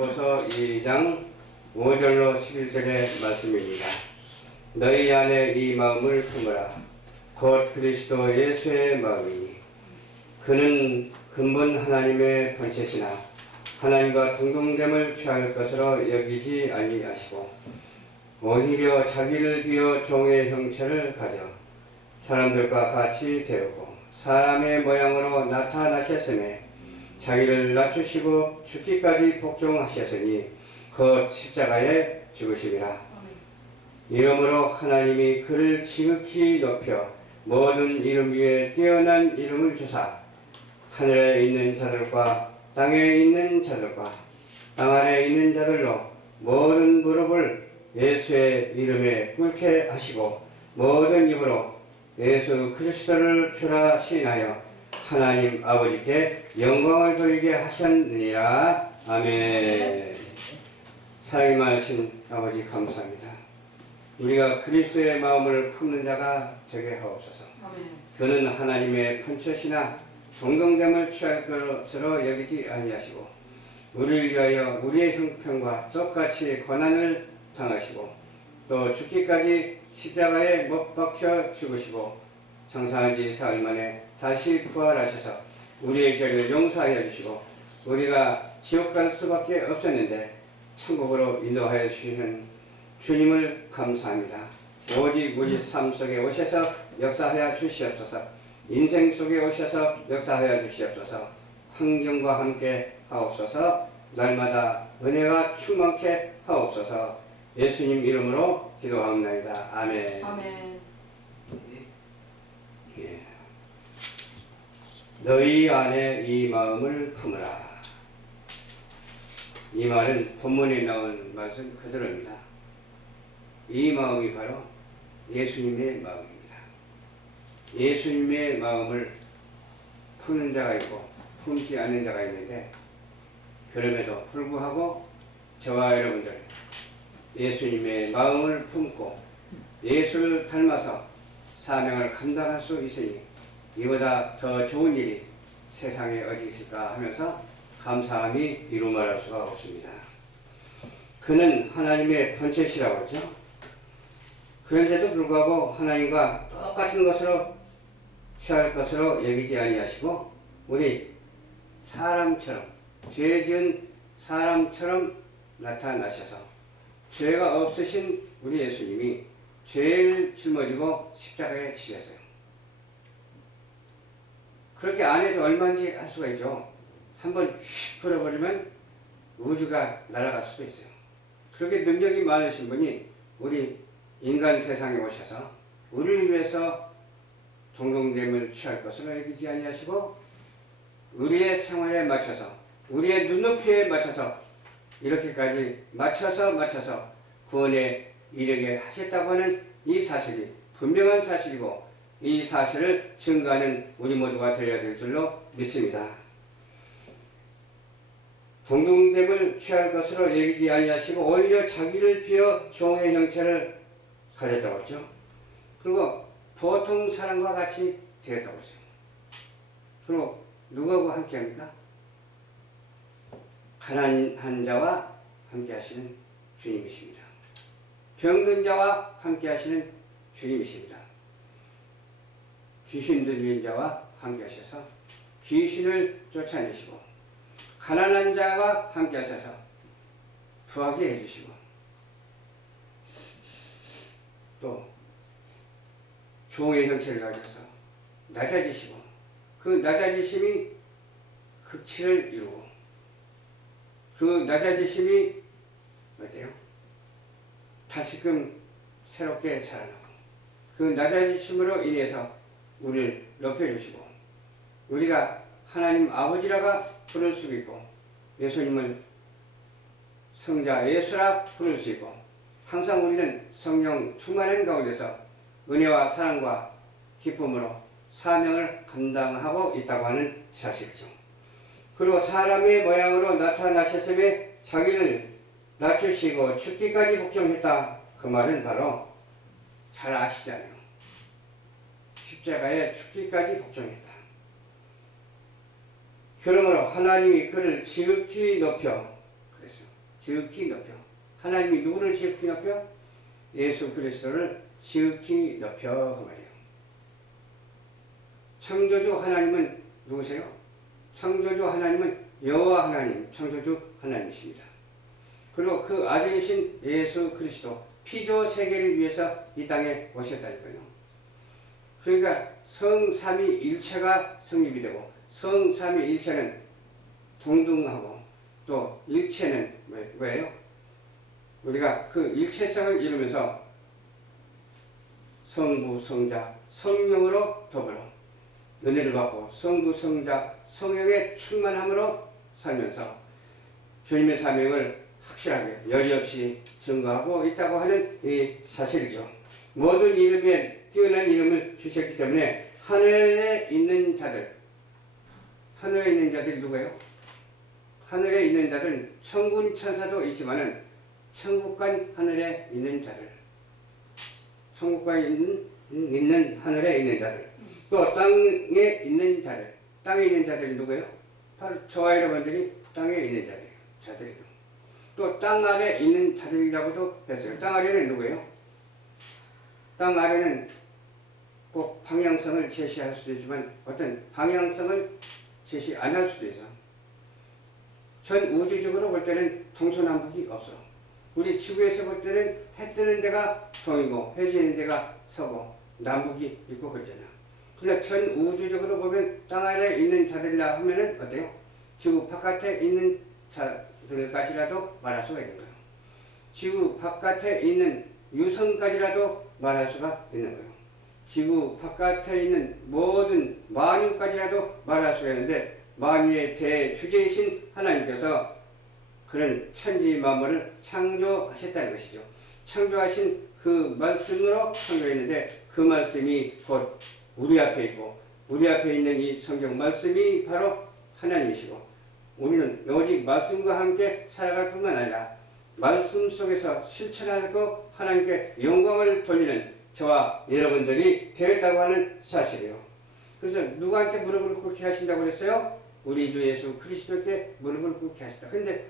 빌립보서 2장 5절로 11절의 말씀입니다. 너희 안에 이 마음을 품으라. 곧 그리스도 예수의 마음이니 그는 근본 하나님의 본체시나 하나님과 동등됨을 취할 것으로 여기지 아니하시고 오히려 자기를 비어 종의 형체를 가져 사람들과 같이 되었고 사람의 모양으로 나타나셨으며 자기를 낮추시고 죽기까지 복종하셨으니 곧 십자가에 죽으심이라. 이러므로 하나님이 그를 지극히 높여 모든 이름 위에 뛰어난 이름을 주사 하늘에 있는 자들과 땅에 있는 자들과 땅 아래에 있는 자들로 모든 무릎을 예수의 이름에 꿇게 하시고 모든 입으로 예수 그리스도를 주라 시인하여 하나님 아버지께 영광을 돌리게 하셨느니라. 아멘. 사랑이 많으신 아버지 감사합니다. 우리가 그리스도의 마음을 품는 자가 되게 하옵소서. 아멘. 그는 하나님의 본체시나 동등됨을 취할 것으로 여기지 아니하시고 우리를 위하여 우리의 형편과 똑같이 고난을 당하시고 또 죽기까지 십자가에 못 박혀 죽으시고 장사한 지 사흘 만에 다시 부활하셔서 우리의 죄를 용서하여 주시고 우리가 지옥 갈 수밖에 없었는데 천국으로 인도하여 주시는 주님을 감사합니다. 오직 우리 삶 속에 오셔서 역사하여 주시옵소서. 인생 속에 오셔서 역사하여 주시옵소서. 환경과 함께 하옵소서. 날마다 은혜가 충만케 하옵소서. 예수님 이름으로 기도하옵나이다. 아멘. 아멘. 예. 너희 안에 이 마음을 품으라. 이 말은 본문에 나온 말씀 그대로입니다. 이 마음이 바로 예수님의 마음입니다. 예수님의 마음을 품는 자가 있고 품지 않는 자가 있는데 그럼에도 불구하고 저와 여러분들 예수님의 마음을 품고 예수를 닮아서 사명을 감당할 수 있으니 이보다 더 좋은 일이 세상에 어디 있을까 하면서 감사함이 이루 말할 수가 없습니다. 그는 하나님의 본체시라고 하죠. 그런데도 불구하고 하나님과 똑같은 것으로 취할 것으로 여기지 아니하시고 우리 사람처럼 죄 지은 사람처럼 나타나셔서 죄가 없으신 우리 예수님이 죄를 짊어지고 십자가에 지셨어요. 그렇게 안 해도 얼마인지 할 수가 있죠. 한번 휙 풀어버리면 우주가 날아갈 수도 있어요. 그렇게 능력이 많으신 분이 우리 인간 세상에 오셔서 우리를 위해서 동등됨을 취할 것으로 여기지 아니하시고 우리의 생활에 맞춰서 우리의 눈높이에 맞춰서 이렇게까지 맞춰서 구원에 이르게 하셨다고 하는 이 사실이 분명한 사실이고 이 사실을 증거하는 우리 모두가 되어야 될 줄로 믿습니다. 동등됨을 취할 것으로 여기지 아니하시고 오히려 자기를 비어 종의 형체를 가졌다고 했죠. 그리고 보통 사람과 같이 되었다고 했어요. 그리고 누구하고 함께 합니까? 가난한 자와 함께 하시는 주님이십니다. 병든 자와 함께 하시는 주님이십니다. 귀신 들린 자와 함께 하셔서 귀신을 쫓아내시고 가난한 자와 함께 하셔서 부하게 해주시고 또 종의 형체를 가져서 낮아지시고 그 낮아지심이 극치를 이루고 그 낮아지심이 어때요? 다시금 새롭게 자라나고 그 낮아지심으로 인해서 우리를 높여주시고 우리가 하나님 아버지라가 부를 수 있고 예수님을 성자 예수라 부를 수 있고 항상 우리는 성령 충만한 가운데서 은혜와 사랑과 기쁨으로 사명을 감당하고 있다고 하는 사실이죠. 그리고 사람의 모양으로 나타나셨음에 자기를 낮추시고 죽기까지 복종했다. 그 말은 바로 잘 아시잖아요. 십자가에 죽기까지 복종했다. 그러므로 하나님이 그를 지극히 높여 그랬어요. 지극히 높여. 하나님이 누구를 지극히 높여? 예수 그리스도를 지극히 높여 그 말이에요. 창조주 하나님은 누구세요? 창조주 하나님은 여호와 하나님, 창조주 하나님이십니다. 그리고 그 아들이신 예수 그리스도 피조 세계를 위해서 이 땅에 오셨다니까요. 그러니까 성삼위일체가 성립이 되고 성삼위일체는 동등하고 또 일체는 왜요? 우리가 그 일체성을 이루면서 성부, 성자, 성령으로 더불어 은혜를 받고 성부, 성자, 성령의 충만함으로 살면서 주님의 사명을 확실하게 여리 없이 증거하고 있다고 하는 이 사실이죠. 모든 이름에 뛰어난 이름을 주셨기 때문에 하늘에 있는 자들, 하늘에 있는 자들이 누구예요? 하늘에 있는 자들은 천군 천사도 있지만은 천국간 하늘에 있는 자들, 천국간 있는 하늘에 있는 자들, 또 땅에 있는 자들, 땅에 있는 자들이 누구예요? 바로 저와 여러분들이 땅에 있는 자들이에요. 또 땅 아래 있는 자들이라고도 했어요. 땅 아래는 누구예요? 땅 아래는 꼭 방향성을 제시할 수도 있지만 어떤 방향성을 제시 안 할 수도 있어. 전 우주적으로 볼 때는 동서남북이 없어. 우리 지구에서 볼 때는 해 뜨는 데가 동이고 해 지는 데가 서고 남북이 있고 그러잖아. 그러나 전 우주적으로 보면 땅 아래에 있는 자들이라 하면은 어때요? 지구 바깥에 있는 자들까지라도 말할 수가 있는 거예요. 지구 바깥에 있는 유성까지라도 말할 수가 있는 거예요. 지구 바깥에 있는 모든 만유까지라도 말할 수가 있는데 만유의 대주제이신 하나님께서 그런 천지 만물을 창조하셨다는 것이죠. 창조하신 그 말씀으로 창조했는데 그 말씀이 곧 우리 앞에 있고 우리 앞에 있는 이 성경 말씀이 바로 하나님이시고 우리는 오직 말씀과 함께 살아갈 뿐만 아니라 말씀 속에서 실천하고 하나님께 영광을 돌리는 저와 여러분들이 되었다고 하는 사실이에요. 그래서 누구한테 무릎을 꿇게 하신다고 그랬어요? 우리 주 예수 그리스도께 무릎을 꿇게 하셨다. 근데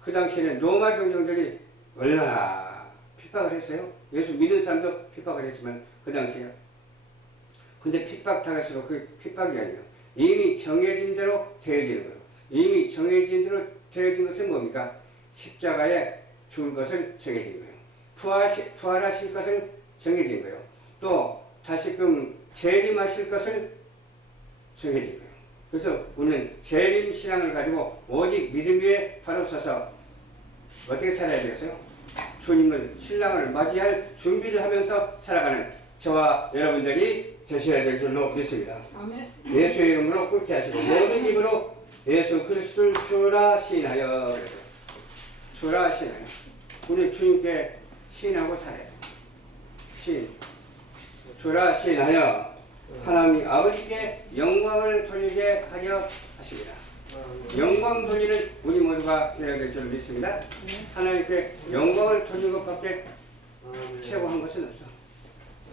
그 당시에는 로마 병정들이 얼마나 핍박을 했어요? 예수 믿는 사람도 핍박을 했지만 그 당시에. 근데 핍박 당할수록 그 핍박이 아니에요. 이미 정해진 대로 되어지는 거예요. 이미 정해진 대로 되어진 것은 뭡니까? 십자가에 죽을 것을 정해진 거예요. 부활하실 것을 정해진 거예요. 또 다시금 재림하실 것을 정해진 거예요. 그래서 우리는 재림 신앙을 가지고 오직 믿음 위에 바로 서서 어떻게 살아야 되겠어요? 주님을 신랑을 맞이할 준비를 하면서 살아가는 저와 여러분들이 되셔야 될 줄로 믿습니다. 아멘. 예수의 이름으로 꿇게 하시고 모든 입으로 예수 그리스도를 주라 시인하여. 주라 시인하여. 우리 주님께 시인하고 살아야 돼요. 시인. 주라 시인하여 하나님 아버지께 영광을 돌리게 하려 하십니다. 영광 돌리는 우리 모두가 되어야 될 줄 믿습니다. 하나님께 영광을 돌리는 것밖에 최고한 것은 없어.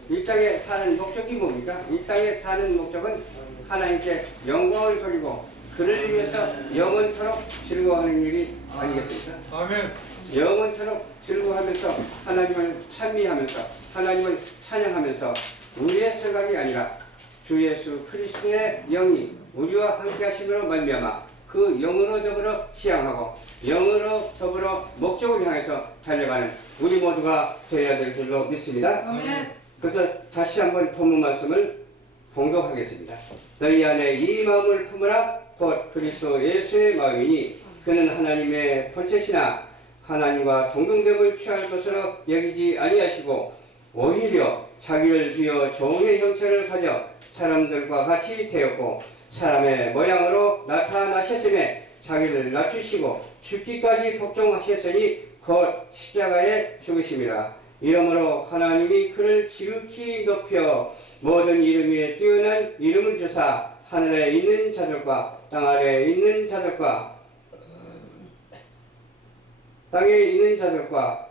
이 땅에 사는 목적이 뭡니까? 이 땅에 사는 목적은 하나님께 영광을 돌리고 그를 위해서 영원토록 즐거워하는 일이 아니겠습니까? 아멘. 영원토록 즐거워하면서 하나님을 찬미하면서 하나님을 찬양하면서 우리의 생각이 아니라 주 예수 그리스도의 영이 우리와 함께 하심으로 말미암아 그 영으로 더불어 지향하고 영으로 더불어 목적을 향해서 달려가는 우리 모두가 되어야 될 줄로 믿습니다. 아멘. 그래서 다시 한번 본문 말씀을 봉독하겠습니다. 너희 안에 이 마음을 품으라 곧 그리스도 예수의 마음이니 그는 하나님의 본체시나 하나님과 동등됨을 취할 것으로 여기지 아니하시고 오히려 자기를 비어 종의 형체를 가져 사람들과 같이 되었고 사람의 모양으로 나타나셨음에 자기를 낮추시고 죽기까지 복종하셨으니 곧 십자가에 죽으심이라. 이러므로 하나님이 그를 지극히 높여 모든 이름 위에 뛰어난 이름을 주사 하늘에 있는 자들과 땅 아래에 있는 자들과 땅에 있는 자들과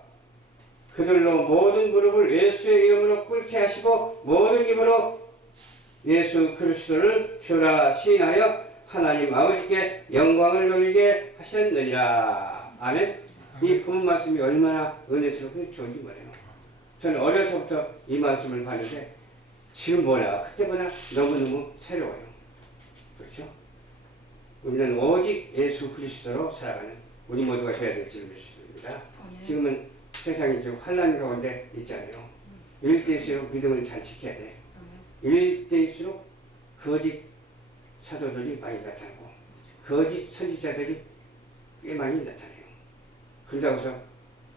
그들로 모든 무릎을 예수의 이름으로 꿇게 하시고 모든 입으로 예수 그리스도를 주라 시인하여 하나님 아버지께 영광을 돌리게 하셨느니라. 아멘. 이 본문 말씀이 얼마나 은혜스럽고 좋은지 뭐래요. 저는 어려서부터 이 말씀을 봤는데 지금 보나 그때 보나 너무너무 새로워요. 그렇죠? 우리는 오직 예수 그리스도로 살아가는 우리 모두가 되어야 될 줄 믿습니다. 지금은 세상이 좀 환란 가운데 있잖아요. 이럴 때일수록 믿음을 잘 지켜야 돼. 이럴 때일수록 거짓 사도들이 많이 나타나고 거짓 선지자들이 꽤 많이 나타나요. 그런다고 해서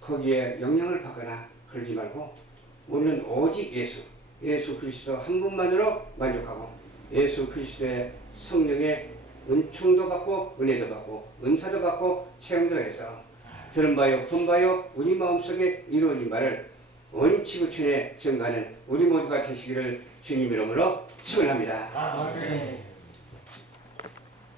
거기에 영향을 받거나 그러지 말고 우리는 오직 예수 그리스도 한 분만으로 만족하고 예수 그리스도의 성령의 은총도 받고 은혜도 받고 은사도 받고 체험도 해서 들은 바요 본 바요 우리 마음속에 이루어진 바를 원치구천에 증가하는 우리 모두가 되시기를 주님 이름으로 축원합니다. 아멘.